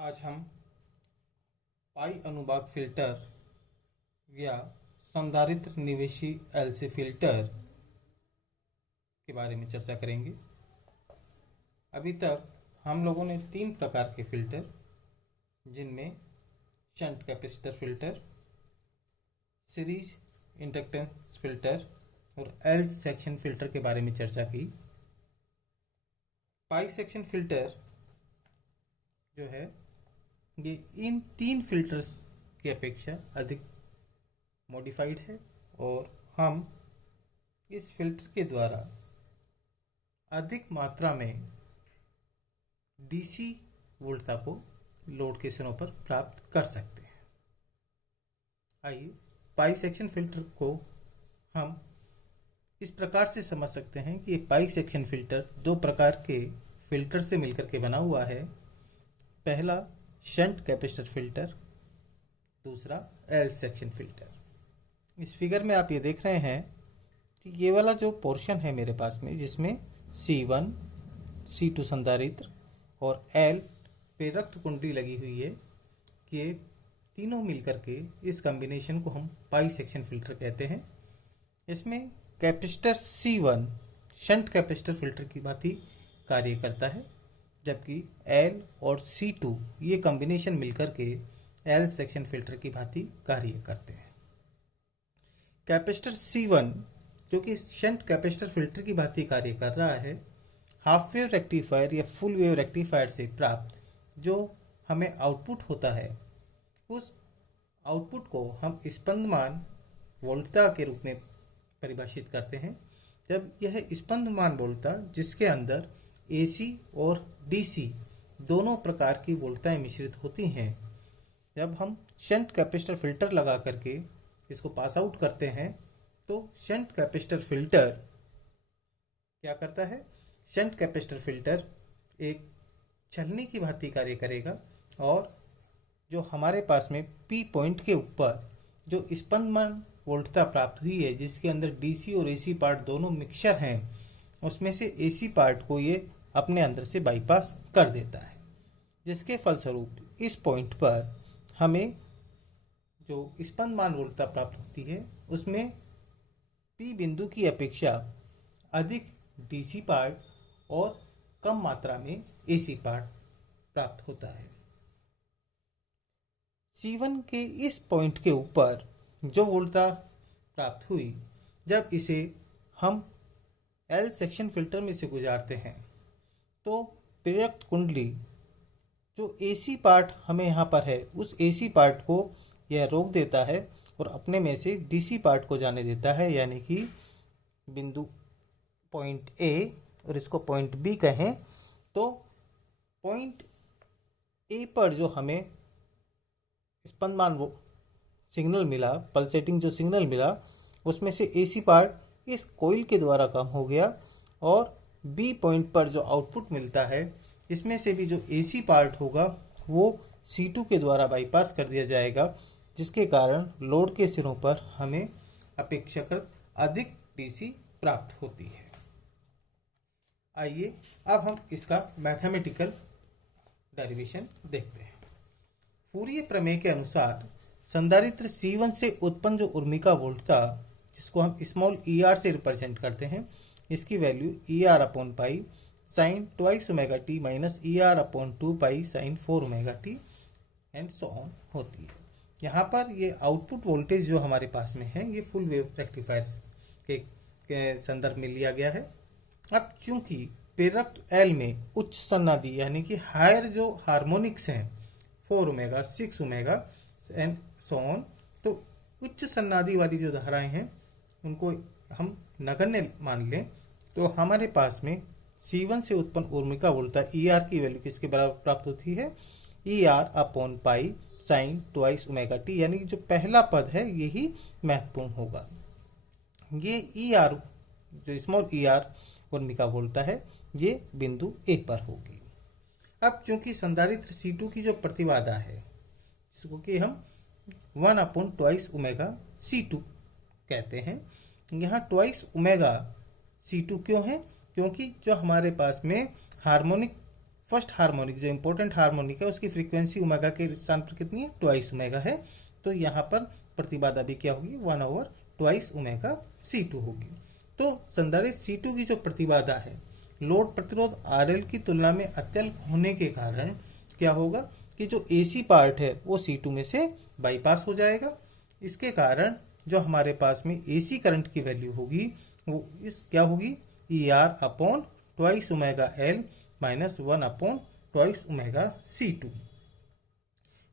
आज हम पाई अनुभाग फिल्टर या संधारित्र निवेशी एलसी फिल्टर के बारे में चर्चा करेंगे। अभी तक हम लोगों ने 3 प्रकार के फिल्टर, जिनमें shunt capacitor filter, series inductance filter और एल सेक्शन फिल्टर के बारे में चर्चा की। पाई सेक्शन फिल्टर जो है ये इन 3 फिल्टर्स की अपेक्षा अधिक मॉडिफाइड है और हम इस फिल्टर के द्वारा अधिक मात्रा में डीसी वोल्टता को लोड के सिरों पर प्राप्त कर सकते हैं। आइए पाई सेक्शन फिल्टर को हम इस प्रकार से समझ सकते हैं कि पाई सेक्शन फिल्टर 2 प्रकार के फिल्टर से मिलकर के बना हुआ है। पहला शंट कैपेसिटर फिल्टर, दूसरा एल सेक्शन फिल्टर। इस फिगर में आप ये देख रहे हैं कि ये वाला जो पोर्शन है मेरे पास में, जिसमें C1, C2 संधारित्र और L पे रक्त कुंडली लगी हुई है, ये तीनों मिलकर के इस कॉम्बिनेशन को हम पाई सेक्शन फिल्टर कहते हैं। इसमें capacitor C1 shunt capacitor filter की भांति कार्य करता है, जबकि L और C2 ये कॉम्बिनेशन मिलकर के L सेक्शन फिल्टर की भांति कार्य करते हैं। कैपेसिटर C1 जो कि शंट कैपेसिटर फिल्टर की भांति कार्य कर रहा है, हाफ वेव रेक्टिफायर या फुल वेव रेक्टिफायर से प्राप्त जो हमें आउटपुट होता है, उस आउटपुट को हम स्पंदमान वोल्टता के रूप में परिभाषित करते हैं। जब यह स्पंदमान वोल्टता, जिसके अंदर AC और DC दोनों प्रकार की वोल्टताएं मिश्रित होती हैं, जब हम शंट कैपेसिटर फिल्टर लगा करके इसको पास आउट करते हैं, तो शंट कैपेसिटर फिल्टर क्या करता है? शंट कैपेसिटर फिल्टर एक छलनी की भांति कार्य करेगा और जो हमारे पास में P पॉइंट के ऊपर जो स्पंदमान वोल्टता प्राप्त हुई है, जिसके अंदर DC और AC पार्ट दोनों मिक्सचर हैं, उसमें से AC पार्ट को ये अपने अंदर से बाईपास कर देता है, जिसके फलस्वरूप इस पॉइंट पर हमें जो स्पंदमान वोल्टता प्राप्त होती है, उसमें P बिंदु की अपेक्षा अधिक DC पार्ट और कम मात्रा में AC पार्ट प्राप्त होता है। C1 के इस पॉइंट के ऊपर जो वोल्टता प्राप्त हुई, जब इसे हम L सेक्शन फिल्टर में से गुजारते हैं, तो प्रेरक कुंडली जो AC पार्ट हमें यहाँ पर है, उस AC पार्ट को यह रोक देता है और अपने में से DC पार्ट को जाने देता है, यानी कि बिंदु पॉइंट A और इसको पॉइंट B कहें, तो पॉइंट A पर जो हमें स्पंदमान वो सिग्नल मिला, पल्सेटिंग जो सिग्नल मिला, उसमें से AC पार्ट इस कोइल के द्वारा कम हो गया और B पॉइंट पर जो आउटपुट मिलता है, इसमें से भी जो AC पार्ट होगा वो C2 के द्वारा बाईपास कर दिया जाएगा, जिसके कारण लोड के सिरों पर हमें अपेक्षाकृत अधिक DC प्राप्त होती है। आइए अब हम इसका मैथमेटिकल डेरिवेशन देखते हैं। फूरिये प्रमेय के अनुसार संधारित्र C1 से उत्पन्न जो उर्मिका वोल्टता, जिसको हम स्मॉल ER से रिप्रेजेंट करते हैं, इसकी value ER upon pi sine twice omega T minus ER upon 2 pi sine 4 omega T and so on होती है। यहाँ पर ये आउटपुट वोल्टेज जो हमारे पास में है, ये फुल वेव रेक्टिफायर के संदर्भ में लिया गया है। अब चूंकि प्रेरक L में उच्च सन्नादी यानी कि हायर जो हार्मोनिक्स हैं, 4 omega 6 omega and so on, तो उच्च सन्नादी वाली जो धाराएं हैं उनको हम नगण्य मान लें, तो हमारे पास में C1 से उत्पन्न उर्मिका वोल्टता ER की वैल्यू किसके बराबर प्राप्त होती है? ER upon pi sine twice omega T, यानी जो पहला पद है यही महत्वपूर्ण होगा। ये ER जो स्मॉल ER उर्मिका वोल्टता है, ये बिंदु A पर होगी। अब चूंकि संधारित्र C2 की जो प्रतिबाधा है, जिसको कि हम 1 अपॉन ट्वाइस ओमेगा C2 कहते हैं, यहाँ ट्वाइस ओमेगा C2 क्यों है? क्योंकि जो हमारे पास में हार्मोनिक फर्स्ट हार्मोनिक जो इंपॉर्टेंट हार्मोनिक है उसकी फ्रीक्वेंसी ओमेगा के स्थान पर कितनी है, ट्वाइस ओमेगा है। तो यहाँ पर प्रतिबाधा भी क्या होगी, 1/2 ओमेगा C2 होगी। तो संधारित्र C2 की जो प्रतिबाधा है लोड प्रतिरोध RL की तुलना में अत्यल्प होने के कारण क्या होगा कि जो AC पार्ट है वो C2 में से बाईपास हो जाएगा। इसके कारण जो हमारे पास में AC करंट की वैल्यू होगी वो इस क्या होगी, ER/2 omega L minus 1/2 omega C2।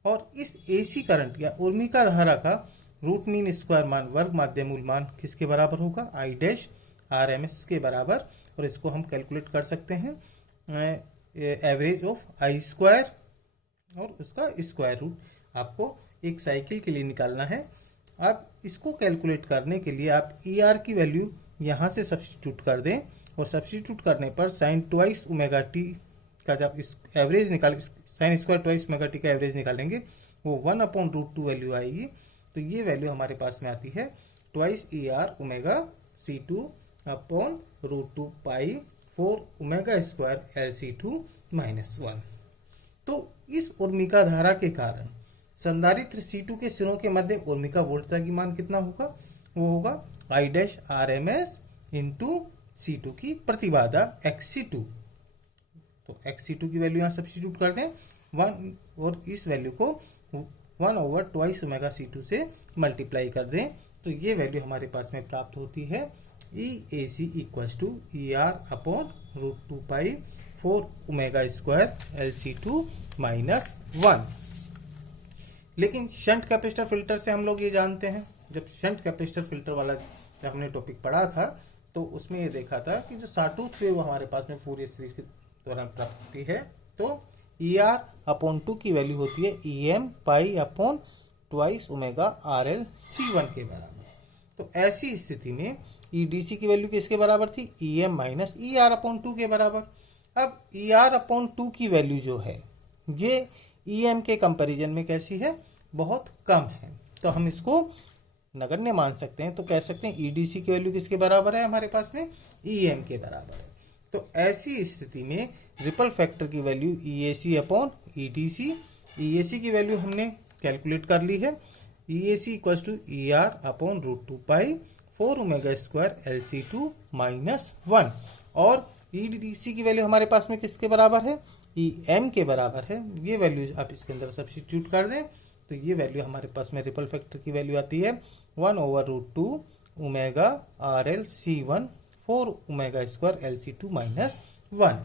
और इस AC करंट या उर्मिका धारा का रूट मीन स्क्वायर मान, वर्ग माध्य मूल मान किसके बराबर होगा, I'(RMS) के बराबर। और इसको हम कैलकुलेट कर सकते हैं एवरेज ऑफ I² और उसका स्क्वायर रूट आपको एक साइकिल के लिए निकालना है। अब इसको कैलकुलेट करने के लिए आप ER की वैल्यू यहाँ से सब्स्टिट्यूट कर दें और सब्स्टिट्यूट करने पर साइन ट्वाइस ओमेगा टी का जब इस एवरेज निकाल, sine square twice omega T का एवरेज निकालेंगे वो 1/√2 वैल्यू आएगी। तो ये वैल्यू हमारे पास में आती है twice ER omega C2 upon √2 पाई 4 ओमेगा स्क्वायर LC2 - 1। तो इस उर्मिका धारा के कारण संधारित्र C2 के सिरों के मध्य उर्मिका वोल्टता की मान कितना होगा, वो होगा I'(RMS) इंटू C2 की प्रतिबाधा XC2। तो XC2 की वैल्यू यहाँ सब्स्टिट्यूट कर दें 1 और इस वैल्यू को 1/2 ओमेगा C2 से मल्टीप्लाई कर दें तो ये वैल्यू हमारे पास में प्राप्त होती है EAC = ER/√2 पाई 4 ओमेगा स्क्वायर LC2 - 1। लेकिन शंट कैपेसिटर फिल्टर से हम लोग ये जानते हैं, जब शंट कैपेसिटर फिल्टर वाला जब हमने टॉपिक पढ़ा था तो उसमें ये देखा था कि जो सॉटूथ वेव हमारे पास में फूरियर सीरीज के दौरान प्राप्त होती है तो ER/2 की वैल्यू होती है EM पाई/2 ओमेगा RL C1 के बराबर। तो ऐसी स्थिति में EDC की वैल्यू किसके बराबर थी, EM माइनस ER/2 के बराबर। अब ER/2 की वैल्यू जो है ये EM के कंपैरिजन में कैसी है, बहुत कम है। तो हम इसको नगण्य मान सकते हैं। तो कह सकते हैं EDC की वैल्यू किसके बराबर है, हमारे पास में EM के बराबर है। तो ऐसी स्थिति में रिपल फैक्टर की वैल्यू EAC/EDC, EAC की वैल्यू हमने कैलकुलेट कर ली है, EAC = ER/√2 पाई 4 ओमेगा स्क्वायर LC2 - 1। और EDC की वैल्यू हमारे पास में किसके बराबर है, EM के बराबर है। ये वैल्यू आप इसके अंदर सब्स्टिट्यूट कर दें तो ये वैल्यू हमारे पास में रिपल फैक्टर की वैल्यू आती है 1/√2 omega RL C1 4 omega square LC2 - 1।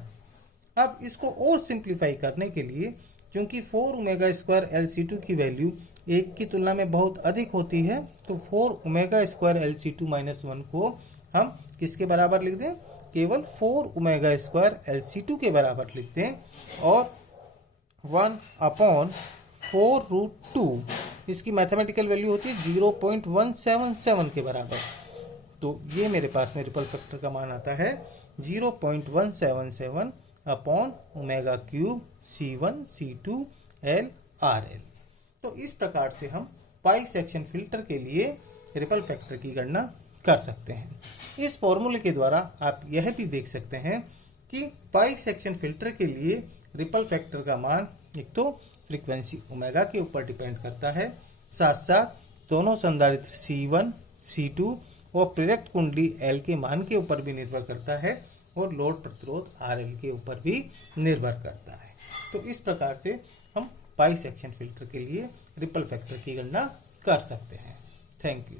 अब इसको और सिंप्लीफाई करने के लिए क्योंकि 4 ओमेगा स्क्वायर LC2 की वैल्यू 1 की तुलना में बहुत अधिक होती है तो 4 ओमेगा स्क्वायर LC2 - 1 को हम किसके बराबर लिख दें, केवल 4 ओमेगा स्क्वायर LC2 के बराबर लिख दें और 1/4√2 इसकी मैथमेटिकल वैल्यू होती है 0.177 के बराबर। तो ये मेरे पास में रिपल फैक्टर का मान आता है 0.177 upon omega cube C1 C2 L RL। तो इस प्रकार से हम पाई सेक्शन फिल्टर के लिए रिपल फैक्टर की गणना कर सकते हैं। इस फॉर्मूले के द्वारा आप यह भी देख सकते हैं कि पाई सेक्शन फिल्टर के लिए रिपल फैक्टर का मान एक तो फ्रीक्वेंसी ओमेगा के ऊपर डिपेंड करता है, साथ साथ दोनों संधारित्र C1 C2 और प्रेरक कुंडली L के मान के ऊपर भी निर्भर करता है और लोड प्रतिरोध RL के ऊपर भी निर्भर करता है। तो इस प्रकार से हम पाई सेक्शन फिल्टर के लिए रिपल फैक्टर की गणना कर सकते हैं। Thank you.